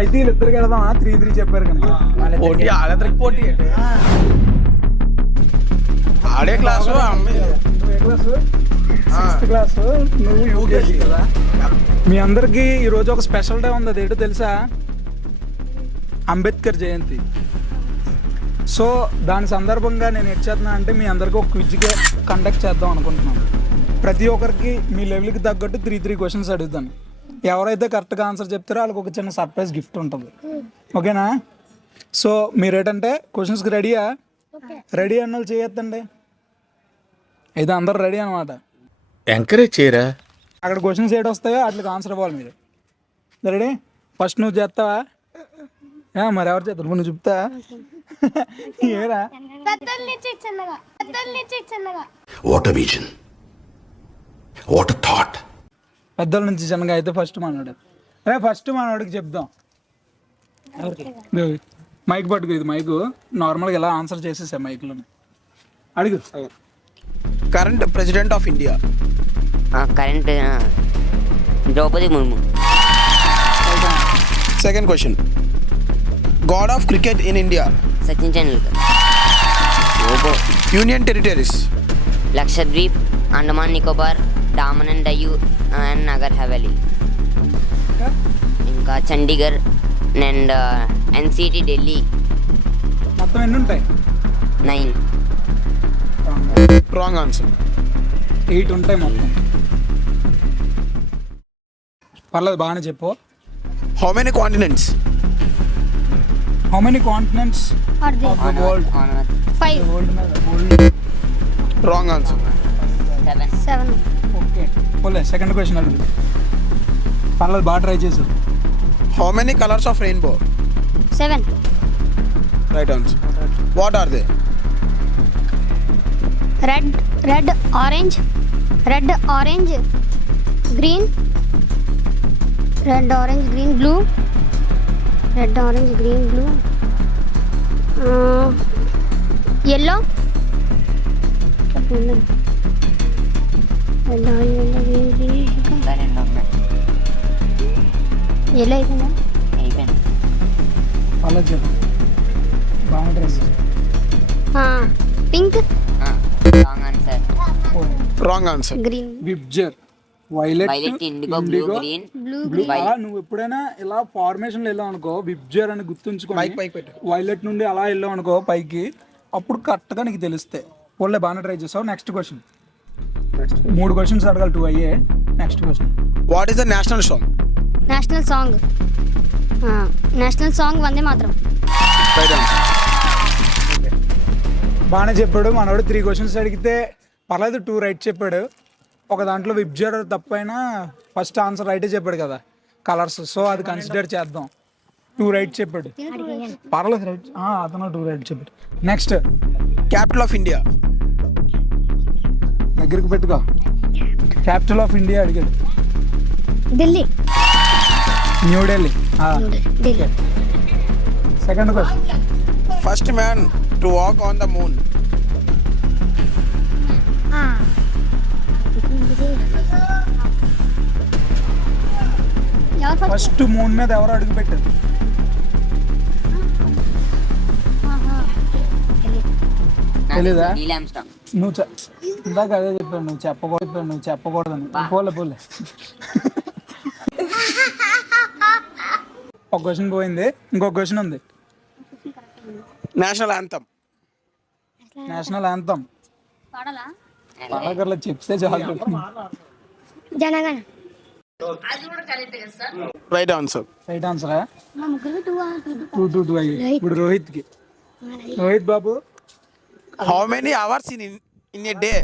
అయితే వీళ్ళిద్దరికి వెళ్దామా? 3-3 చెప్పారు కనుక పోటీ వాళ్ళిద్దరికి పోటీ ఆడే క్లాసు సిక్స్త్ క్లాస్, నువ్వు యూకేజీ కదా. మీ అందరికి ఈరోజు ఒక స్పెషల్ డే ఉంది, అదేంటో తెలుసా? అంబేద్కర్ జయంతి. సో దాని సందర్భంగా నేను ఎట్ చేస్తున్నా అంటే మీ అందరికీ ఒక క్విజ్గా కండక్ట్ చేద్దాం అనుకుంటున్నాను. ప్రతి ఒక్కరికి మీ లెవెల్కి తగ్గట్టు 3 క్వశ్చన్స్ అడుగుతాను. ఎవరైతే కరెక్ట్గా ఆన్సర్ చెప్తారో వాళ్ళకి ఒక చిన్న సర్ప్రైజ్ గిఫ్ట్ ఉంటుంది. ఓకేనా? సో మీరేంటంటే క్వశ్చన్స్కి రెడీయా? రెడీ అన్న వాళ్ళు చేయొద్దండి. అయితే అందరు రెడీ అనమాట. ఎంకరేజ్ చేయరా? అక్కడ క్వశ్చన్స్ ఏడు వస్తాయో వాటికి ఆన్సర్ ఇవ్వాలి మీరు. రెడీ? ఫస్ట్ నువ్వు చేస్తావా? మరి ఎవరు చేస్తారు? నువ్వు చెప్తా ఏరా? What a vision. What a thought. పెద్దల నుంచి చిన్నగా అయితే ఫస్ట్ మనోడు. ఫస్ట్ మనోడికి చెప్దాం. మైక్ పట్టుకు, ఇది మైకు నార్మల్గా ఎలా ఆన్సర్ చేసేసా మైక్లో. అడుగు. Current president of India. Current Droupadi Murmu. Second question. God of cricket in India. Sachin Tendulkar. Union territories. Lakshadweep, Andaman Nicobar, Daman and Diu and Nagar Haveli. ఇంకా చండీగఢ్ అండ్ ఎన్సిటి ఢిల్లీ. మొత్తం ఎన్ని ఉంటాయి? 9. Wrong answer. 8 ఉంటాయి మొత్తం. పర్లేదు, బాగానే చెప్పు. How many continents? How many continents of the world? 5. Wrong answer. 7. Okay, పోలే. సెకండ్ క్వశ్చన్ అడుగు. పర్లేదు, బాగా ట్రై చేసు. How many colours of rainbow? 7. Right answer. What are they? Red, orange, green, red, orange, green, blue, red, orange, green, blue, yellow, red, orange, green, green, yellow అయిపోయిందా? పర్లేదు చెప్పు, బాగా try చేసు. pink, wrong answer. Wrong answer. green, VIBGYOR, violet, indigo, blue, green. Blue. అలా నువ్వు ఎప్పుడైనా ఇలా ఫార్మేషన్లో వెళ్ళావు అనుకో, విబ్జర్ అని గుర్తుంచుకొని పైకి పెట్టు. వైలెట్ నుండి అలా వెళ్ళావు అనుకో పైకి, అప్పుడు కరెక్ట్గా నీకు తెలుస్తాయి. పోలే, బాగానే ట్రై చేసావు. Next question. 3 క్వశ్చన్స్ అడగాలి, 2 అయ్యే. Next question. What is the national song? National song Vande Mataram. Right answer. బాగానే చెప్పాడు మనోడు. 3 క్వశ్చన్స్ అడిగితే పర్లేదు, 2 రైట్ చెప్పాడు. ఒక దాంట్లో విబ్జర్ తప్పైనా ఫస్ట్ ఆన్సర్ రైటే చెప్పాడు కదా, కలర్స్. సో అది కన్సిడర్ చేద్దాం. 2 రైట్ చెప్పాడు, పర్లేదు. రైట్, అతను 2 రైట్ చెప్పాడు. నెక్స్ట్. Capital of India. దగ్గరికి పెట్టుకో. క్యాపిటల్ ఆఫ్ ఇండియా అడిగాడు. Delhi. New Delhi. Delhi. Second question. First man to walk on the moon. First moon మీద ఎవరు అడుగు పెట్టారు? తెలీదా? నీల్ ఆర్మ్స్ట్రాంగ్. నువ్వు ఇందాక అదే చెప్పాను, నువ్వు చెప్పకూడదని. పోలే. ఒక క్వశ్చన్ పోయింది, ఇంకొక క్వశ్చన్ ఉంది. National anthem. పాడగర్లో చెప్తే చాలు. జనగణ. Right answer. రైట్ ఆన్సరా? 2 అయ్యి. ఇప్పుడు రోహిత్ బాబు. How many hours in a day?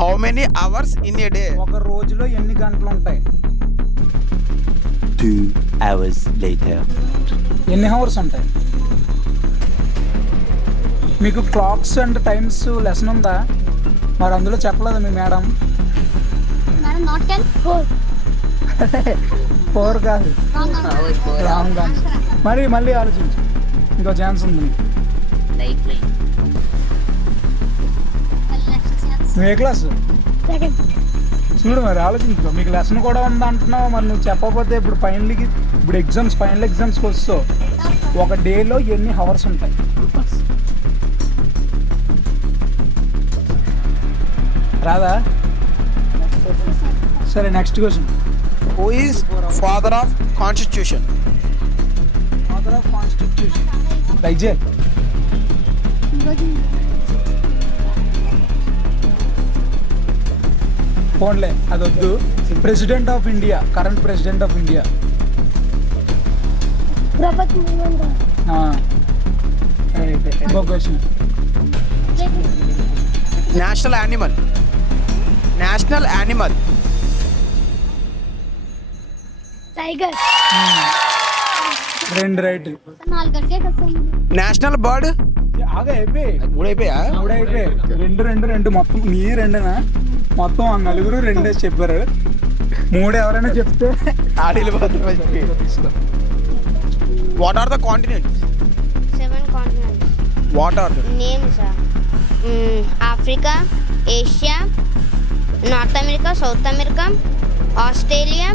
How many hours in a day? ఒక రోజులో ఎన్ని గంటలు ఉంటాయి? 2 hours later. ఎన్ని అవర్స్ ఉంటాయి? మీకు క్లాక్స్ అండ్ టైమ్స్ లెసన్ ఉందా? మరి అందులో చెప్పలేదు మీ మేడం. 4 కాదు, రాంగ్ ఆన్సర్. మళ్ళీ ఆలోచించు, ఇంకో ఛాన్స్ ఉంది నీకు. నువ్వు ఏ క్లాసు? చూడు, మరి ఆలోచించుకో. మీకు లెసన్ కూడా ఉంది అంటున్నావు, మరి నువ్వు చెప్పకపోతే ఇప్పుడు ఫైనల్కి ఇప్పుడు ఎగ్జామ్స్ ఫైనల్ ఎగ్జామ్స్కి వస్తావు, ఒక డేలో ఎన్ని హవర్స్ ఉంటాయి? రాదా? సరే next question. Who is father of constitution? Father of constitution. రైజే. ఫోన్లే అదొద్దు. President of India, current president of India. Droupadi Murmu. ఇంకో question. National animal. National animal. Tiger. రెండు రైట్. 4 గంటకే వస్తాయి. National bird. ఆగా అయిపోయి. మూడు అయిపోయా? మూడు అయిపోయి. రెండు మొత్తం నీ రెండేనా? మొత్తం ఆ నలుగురు రెండే చెప్పారు. మూడు ఎవరైనా చెప్తే తీసుకో. What are the continents? 7 continents. What are the? Names are Africa, Asia, North America, South America, Australia,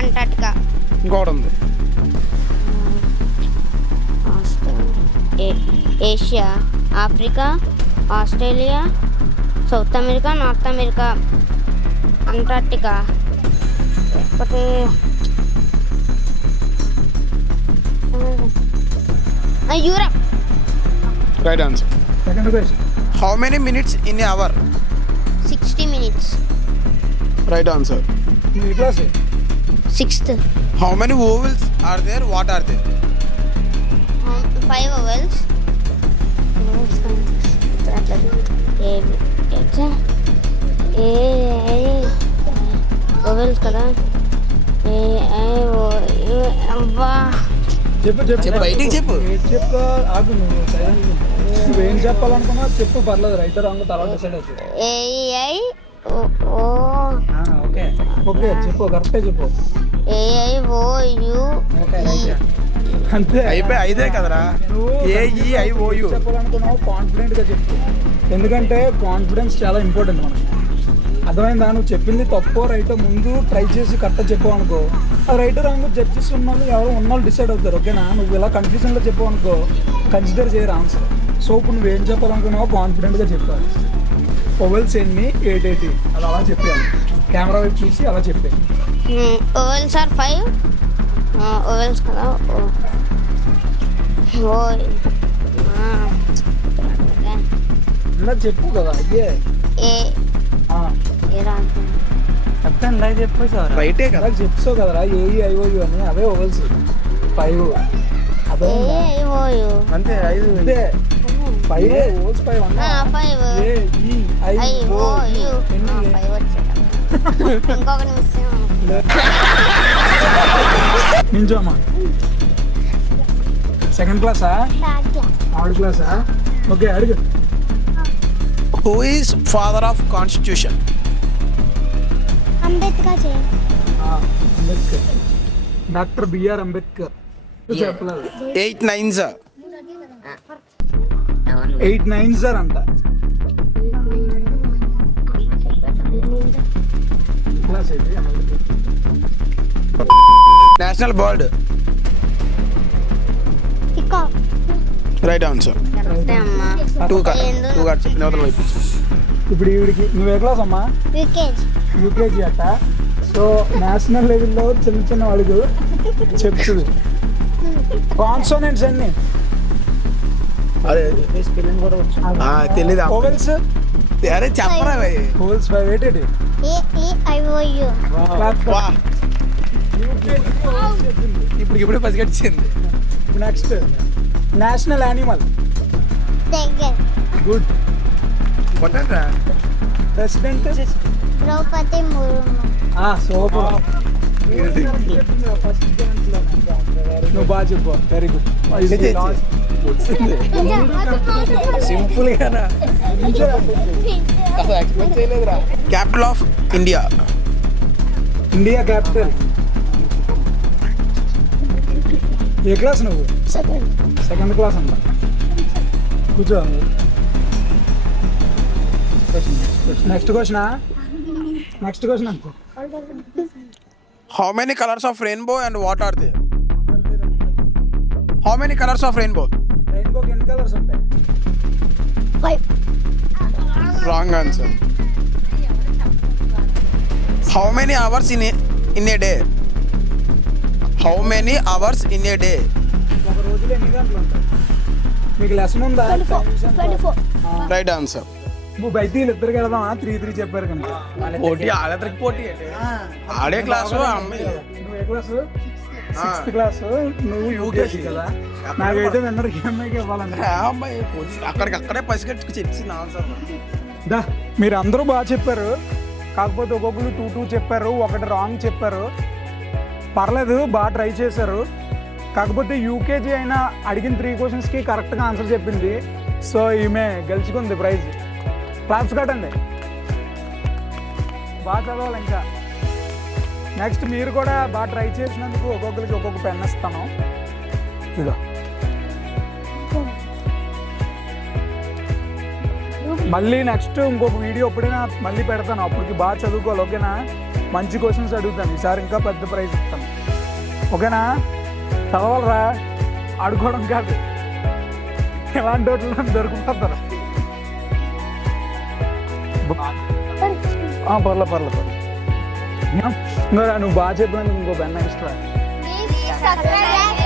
Antarctica. ఇంకోటి ఉంది. Asia, Africa, Australia, South America, North America, Antarctica. లేకపోతే Europe. Right answer. Second question. How many minutes in an hour? 60 minutes. Right answer. నీ class 6th. How many vowels are there? What are they? 5 vowels. vowels కదా. అవ్వా. చెప్పు చెప్పు, బయటికి చెప్పు. ఏది చెప్పు? ఆగు నువ్వు silent గా ఉండు. నువ్వేం చెప్పాలనుకున్నా చెప్పు, పర్లేదు. రైట్ రాంగ్ తర్వాత డిసైడ్ అవుతుంది. ఏఐ ఓ ఓకే ఓకే చెప్పు, కరెక్టే చెప్పు. AI O you okay right. అంతే. అయిపోయి ఐదే కదరా. నువ్వు AEIOU. చెప్పాలనుకున్నావు కాన్ఫిడెంట్గా చెప్పు, ఎందుకంటే కాన్ఫిడెన్స్ చాలా ఇంపార్టెంట్ మనకి. అర్థమైందా? నువ్వు చెప్పింది తప్పో రైటో ముందు ట్రై చేసి కరెక్ట్గా చెప్పావు అనుకో, ఆ రైటో రాంగ్ జడ్జెస్ ఉన్నాళ్ళు ఎవరో ఉన్నాళ్ళు డిసైడ్ అవుతారు. ఓకేనా? నువ్వు ఇలా కన్ఫ్యూజన్లో చెప్పావు అనుకో, కన్సిడర్ చేయరు ఆన్సర్. సో ఇప్పుడు నువ్వేం చెప్పాలనుకున్నావో కాన్ఫిడెంట్గా చెప్పాలి. ఓవెల్స్ ఎన్ని 880 అది అలా చెప్పాలి. కెమెరా వైపు చూసి అలా చెప్పే. ఓవెల్స్ ఆర్ 5 ఓవెల్స్ కదా. ఓ ఇలా చెప్పు కదా. అయ్యే ఏ ఏ రాదు. రైటే కదా. అలా చెప్తావు కదరా, AEIOU అని. అవే ఓవెల్స్ 5. అదే ఏఐఓయు అంతే 5. అంతే 5 ఓవెల్స్ 5 అన్నా. 5 AEIOU ఐఓయు 5 వచ్చేట. ఇంకొకటి మిస్ నించోమ్మా. సెకండ్ క్లాసా? థర్డ్ క్లాసా? ఓకే అడుగు. Who is father of constitution? Ambedkar. Ambedkar. Doctor BR Ambedkar. చెప్పలేదు. 8 9s. 8 9s అంట. క్లాస్ అయితే National bird. Peacock. Right answer. కరెక్టే అమ్మా. 2 cards. నవతల వైపు. ఇప్పుడు ఈవిడికి నువ్వే క్లాస్ అమ్మా? యూకేజీ. యూకేజీ అట్ట. సో నేషనల్ లెవెల్లో చిన్న చిన్న అడుగు చెప్తుంది. కాన్సోనెంట్స్ అన్ని స్పెల్లింగ్ కూడా వచ్చు. తెలీదు. ఓవెల్స్ అరే చెప్పరా భయ్. ఓవెల్స్ 5 880. AEIOU. వా ఇప్పుడు పసిగట్టింది. Next national animal. Tiger. Good. కొట్టండ్రా. ప్రెసిడెంట్. ద్రౌపది ముర్ము. సూపర్. నువ్వు బాగా చెప్పు. Very good. సింపుల్ గానా ఎక్స్పెక్ట్ చేయలేదురా. Capital of India. India capital. ఏ క్లాస్ నువ్వు? సెకండ్ క్లాస్ అంట. కూర్చో. నెక్స్ట్ క్వశ్చనా? నెక్స్ట్ క్వశ్చన్ అనుకో. How many colors of rainbow and what are they? How many colors of rainbow? రెయిన్బోకి ఎన్ని కలర్స్ ఉంటాయి? 5. Wrong answer. How many hours in a day? How many hours in a day? ఒక రోజులో ఎన్ని గంటలు ఉంటాయి? మీకు lesson ఉందా? 24. Right answer. నువ్వు బయట ఇద్దరికి వెళ్దామా? 3 చెప్పారు కనుక. పోటీ ఆడేద్దరికి పోటీ ఆడే క్లాసు అమ్మాయి నువ్వు ఏ క్లాసు? 6th class. నువ్వు యూకేజీ కదా. నాకైతే విన్నర్కి EMIకి ఇవ్వాలంటే. అమ్మాయి పోటీ అక్కడికక్కడే పసిగట్టుకు చెప్పింది ఆన్సర్. దా మీరు అందరూ బాగా చెప్పారు, కాకపోతే ఒక్కొక్కరు 2 చెప్పారు, ఒకటి రాంగ్ చెప్పారు. పర్లేదు, బాగా ట్రై చేశారు. కాకపోతే యూకేజీ అయినా అడిగిన 3 క్వశ్చన్స్కి కరెక్ట్గా ఆన్సర్ చెప్పింది. సో ఈమె గెలుచుకుంది ప్రైజ్. క్లాప్స్ కట్టండి. బాగా చదవాలి ఇంకా. నెక్స్ట్ మీరు కూడా బాగా ట్రై చేసినందుకు ఒక్కొక్కరికి ఒక్కొక్క పెన్ ఇస్తాను. ఇదో మళ్ళీ నెక్స్ట్ ఇంకొక వీడియో ఎప్పుడైనా మళ్ళీ పెడతాను, అప్పటికి బాగా చదువుకోవాలి. ఓకేనా? మంచి క్వశ్చన్స్ అడుగుతాను ఈసారి, ఇంకా పెద్ద ప్రైజ్ ఇస్తాను. ఓకేనా? చదవాలరా, ఆడుకోవడం కాదు. ఎలాంటి వాటిలో దొరికిపోతారు. పర్లేదు. ఇంకా నువ్వు బాగా చెప్పినందుకు ఇంకో పెన్ ఎక్స్ట్రా. Please subscribe.